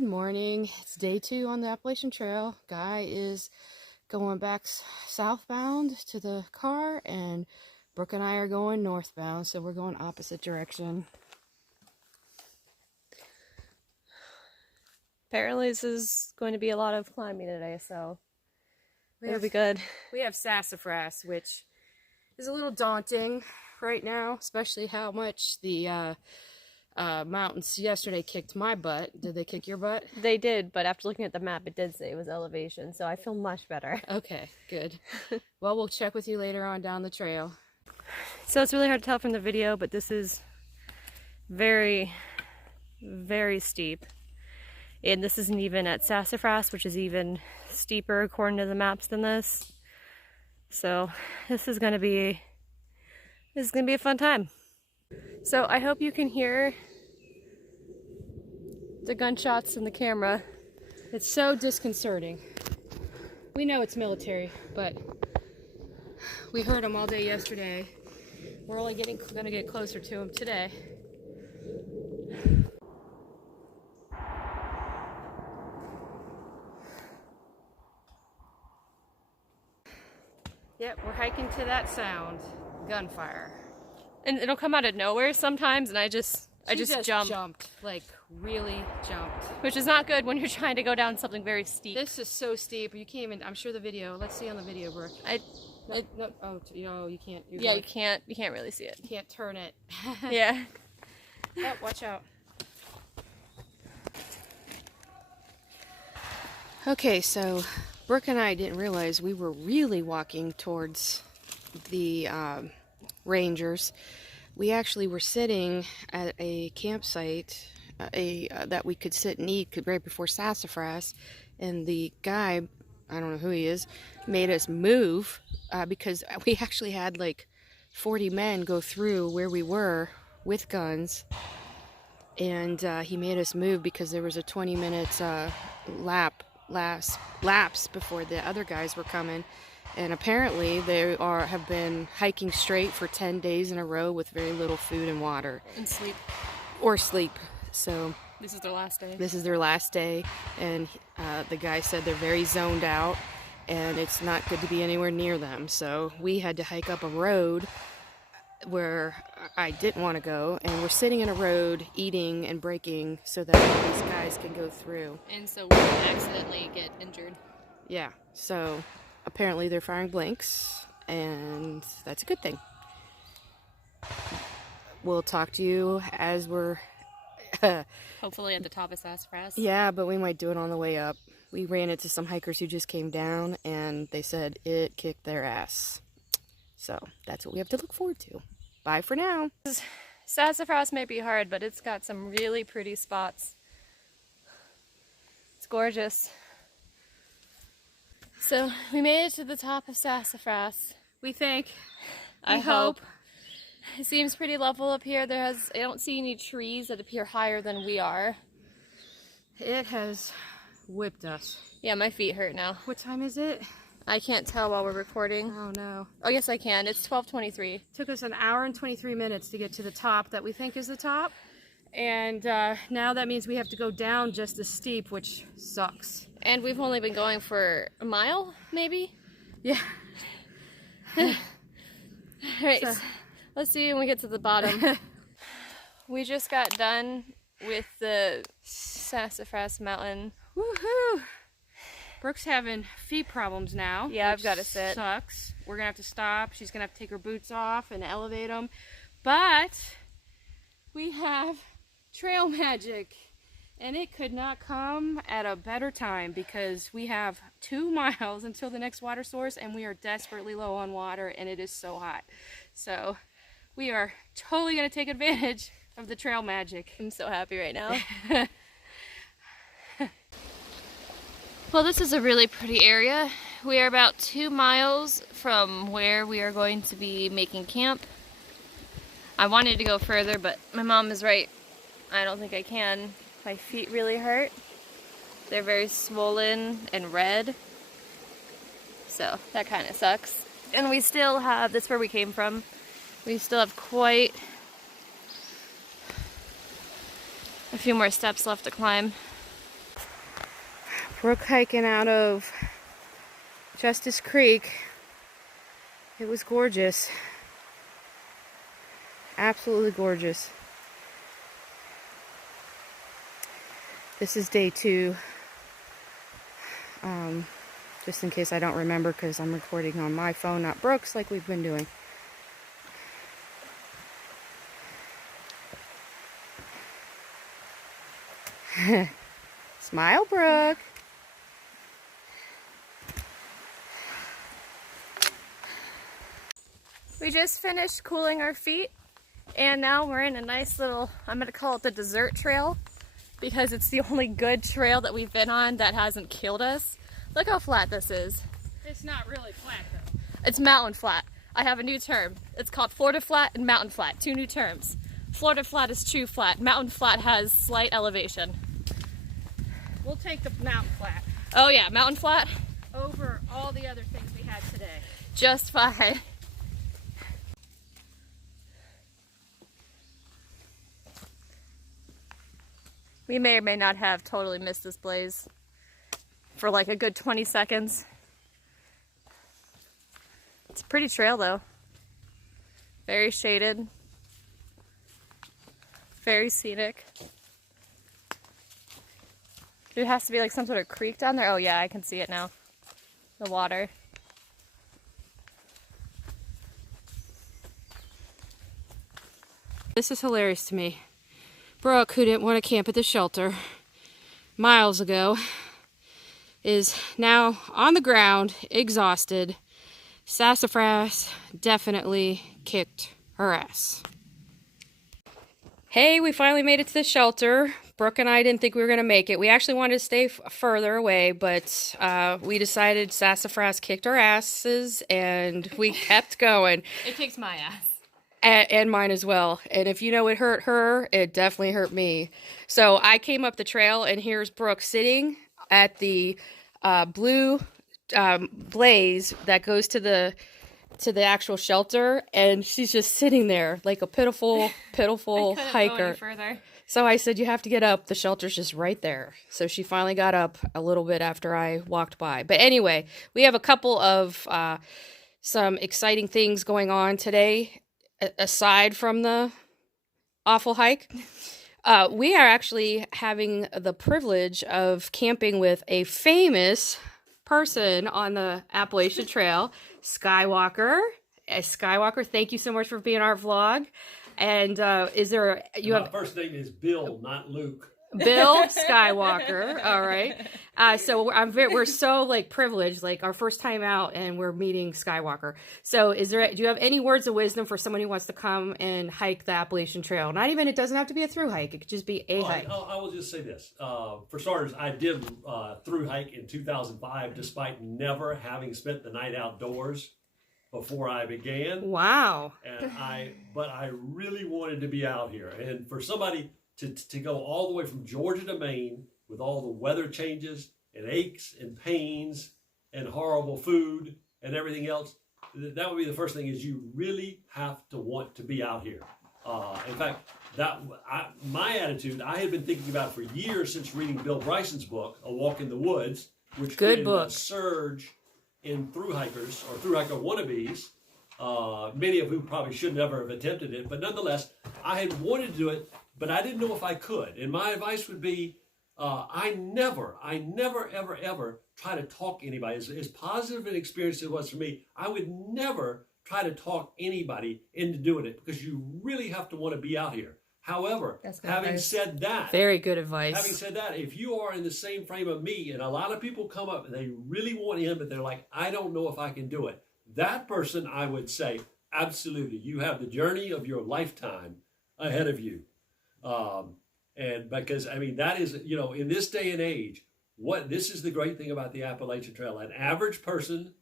Good morning. It's day 2 on the Appalachian Trail. Guy is going back southbound to the car, and Brooke and I are going northbound, so we're going opposite direction. Apparently this is going to be a lot of climbing today, so it'll be good. We have sassafras, which is a little daunting right now, especially how much the mountains yesterday kicked my butt. Did they kick your butt? They did, but after looking at the map, it did say it was elevation, so I feel much better. Okay, good. Well, we'll check with you later on down the trail. So it's really hard to tell from the video, but this is very, very steep. And this isn't even at Sassafras, which is even steeper according to the maps than this. So this is gonna be a fun time. So I hope you can hear the gunshots in the camera. It's so disconcerting. We know it's military, but we heard them all day yesterday. We're only gonna get closer to them today. Yep, we're hiking to that sound. Gunfire. And it'll come out of nowhere sometimes, and I just jumped, like really jumped. Which is not good when you're trying to go down something very steep. This is so steep. You can't even. I'm sure the video. Let's see on the video, Brooke. You can't. Yeah, you can't really see it. You can't turn it. Yeah. Oh, watch out. Okay, so Brooke and I didn't realize we were really walking towards the Rangers. We actually were sitting at a campsite that we could sit and eat right before Sassafras, and the guy, I don't know who he is, made us move because we actually had like 40 men go through where we were with guns, and he made us move because there was a 20-minute lapse before the other guys were coming. And apparently they have been hiking straight for 10 days in a row with very little food and water. And sleep. Or sleep. So this is their last day. This is their last day, and the guy said they're very zoned out, and it's not good to be anywhere near them. So we had to hike up a road where I didn't want to go, and we're sitting in a road eating and breaking so that these guys can go through. And so we didn't accidentally get injured. Yeah, so apparently they're firing blanks, and that's a good thing. We'll talk to you as we're hopefully at the top of Sassafras. Yeah, but we might do it on the way up. We ran into some hikers who just came down, and they said it kicked their ass. So that's what we have to look forward to. Bye for now. Sassafras may be hard, but it's got some really pretty spots. It's gorgeous. So we made it to the top of Sassafras. We think. I hope. It seems pretty level up here. I don't see any trees that appear higher than we are. It has whipped us. Yeah, my feet hurt now. What time is it? I can't tell while we're recording. Oh no. Oh yes I can. It's 12:23. Took us an hour and 23 minutes to get to the top that we think is the top. And now that means we have to go down just as steep, which sucks. And we've only been going for a mile, maybe? Yeah. Alright, so let's see when we get to the bottom. We just got done with the Sassafras Mountain. Woohoo! Brooke's having feet problems now. Yeah, I've got to sit. Sucks. We're going to have to stop. She's going to have to take her boots off and elevate them. But we have trail magic. And it could not come at a better time because we have 2 miles until the next water source, and we are desperately low on water, and it is so hot. So we are totally going to take advantage of the trail magic. I'm so happy right now. Well, this is a really pretty area. We are about 2 miles from where we are going to be making camp. I wanted to go further, but my mom is right. I don't think I can. My feet really hurt. They're very swollen and red. So that kind of sucks. And we still have, that's where we came from. We still have quite a few more steps left to climb. Brook hiking out of Justice Creek. It was gorgeous. Absolutely gorgeous. This is day 2. Just in case I don't remember, because I'm recording on my phone, not Brooke's, like we've been doing. Smile, Brooke. We just finished cooling our feet, and now we're in a nice little, I'm going to call it the dessert trail, because it's the only good trail that we've been on that hasn't killed us. Look how flat this is. It's not really flat, though. It's mountain flat. I have a new term. It's called Florida flat and mountain flat. 2 new terms. Florida flat is true flat. Mountain flat has slight elevation. We'll take the mountain flat Oh yeah, mountain flat? over all the other things we had today. Just fine. We may or may not have totally missed this blaze for like a good 20 seconds. It's a pretty trail though. Very shaded. Very scenic. There has to be like some sort of creek down there. Oh yeah, I can see it now. The water. This is hilarious to me. Brooke, who didn't want to camp at the shelter miles ago, is now on the ground, exhausted. Sassafras definitely kicked her ass. Hey, we finally made it to the shelter. Brooke and I didn't think we were going to make it. We actually wanted to stay further away, but we decided Sassafras kicked our asses, and we kept going. It kicks my ass. And mine as well. And if you know it hurt her, it definitely hurt me. So I came up the trail, and here's Brooke sitting at the blue blaze that goes to the actual shelter, and she's just sitting there like a pitiful hiker. Go any further. So I said, you have to get up. The shelter's just right there. So she finally got up a little bit after I walked by. But anyway, we have a couple of some exciting things going on today. Aside from the awful hike, we are actually having the privilege of camping with a famous person on the Appalachian Trail, Skywalker. Skywalker, thank you so much for being on our vlog. And is there My first name is Bill, not Luke. Bill Skywalker. All right. So we're so like privileged, like our first time out, and we're meeting Skywalker. So do you have any words of wisdom for someone who wants to come and hike the Appalachian Trail? Not even, it doesn't have to be a through hike. It could just be a hike. I will just say this. For starters, I did through hike in 2005, despite never having spent the night outdoors before I began. Wow. But I really wanted to be out here. And for somebody to go all the way from Georgia to Maine with all the weather changes and aches and pains and horrible food and everything else, that would be the first thing, is you really have to want to be out here. In fact, my attitude, I had been thinking about it for years since reading Bill Bryson's book, A Walk in the Woods, which Good created book. a surge in through hikers or through hiker wannabes, many of whom probably should never have attempted it. But nonetheless, I had wanted to do it, but I didn't know if I could. And my advice would be, I never, ever try to talk anybody. As positive an experience as it was for me, I would never try to talk anybody into doing it, because you really have to want to be out here. However, having said that, Very good advice. having said that, if you are in the same frame of me, and a lot of people come up and they really want in, but they're like, I don't know if I can do it. That person, I would say, absolutely, you have the journey of your lifetime ahead of you. And because, I mean, that is, in this day and age, this is the great thing about the Appalachian Trail. An average person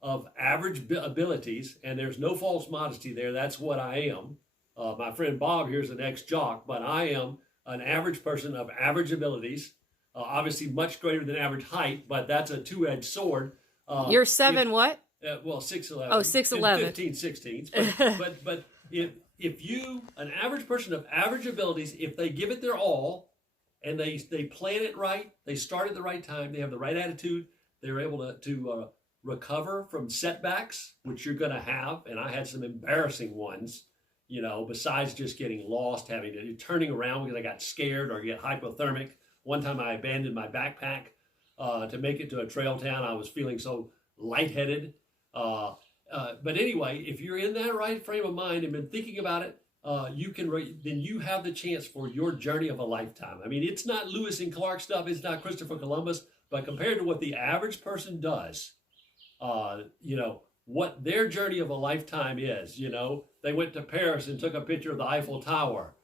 of average abilities, and there's no false modesty there. That's what I am. My friend Bob here is an ex-jock, but I am an average person of average abilities, obviously much greater than average height, but that's a two-edged sword. You're 7 what? Well, 6'11". Oh, 6'11". 15 16. But if you, an average person of average abilities, if they give it their all, and they plan it right. They start at the right time. They have the right attitude. They're able to recover from setbacks, which you're going to have. And I had some embarrassing ones, you know, besides just getting lost, having to turning around because I got scared or get hypothermic. One time I abandoned my backpack to make it to a trail town. I was feeling so lightheaded. But anyway, if you're in that right frame of mind and been thinking about it, then you have the chance for your journey of a lifetime. I mean, it's not Lewis and Clark stuff. It's not Christopher Columbus, but compared to what the average person does, you know, what their journey of a lifetime is, you know, they went to Paris and took a picture of the Eiffel Tower.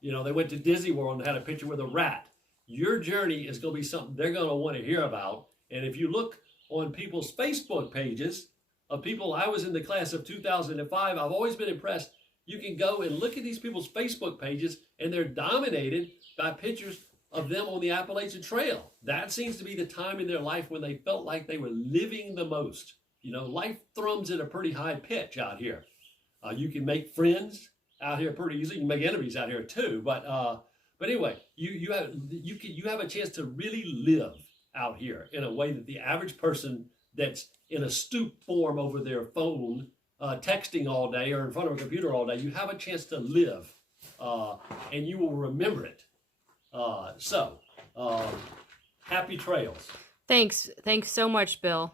You know, they went to Disney World and had a picture with a rat. Your journey is going to be something they're going to want to hear about. And if you look on people's Facebook pages of people, I was in the class of 2005, I've always been impressed. You can go and look at these people's Facebook pages, and they're dominated by pictures of them on the Appalachian Trail. That seems to be the time in their life when they felt like they were living the most. You know, life thrums at a pretty high pitch out here. You can make friends out here pretty easily. You can make enemies out here too. But anyway, you have a chance to really live out here in a way that the average person that's in a stoop form over their phone, texting all day or in front of a computer all day, you have a chance to live, and you will remember it. Happy trails. Thanks so much, Bill.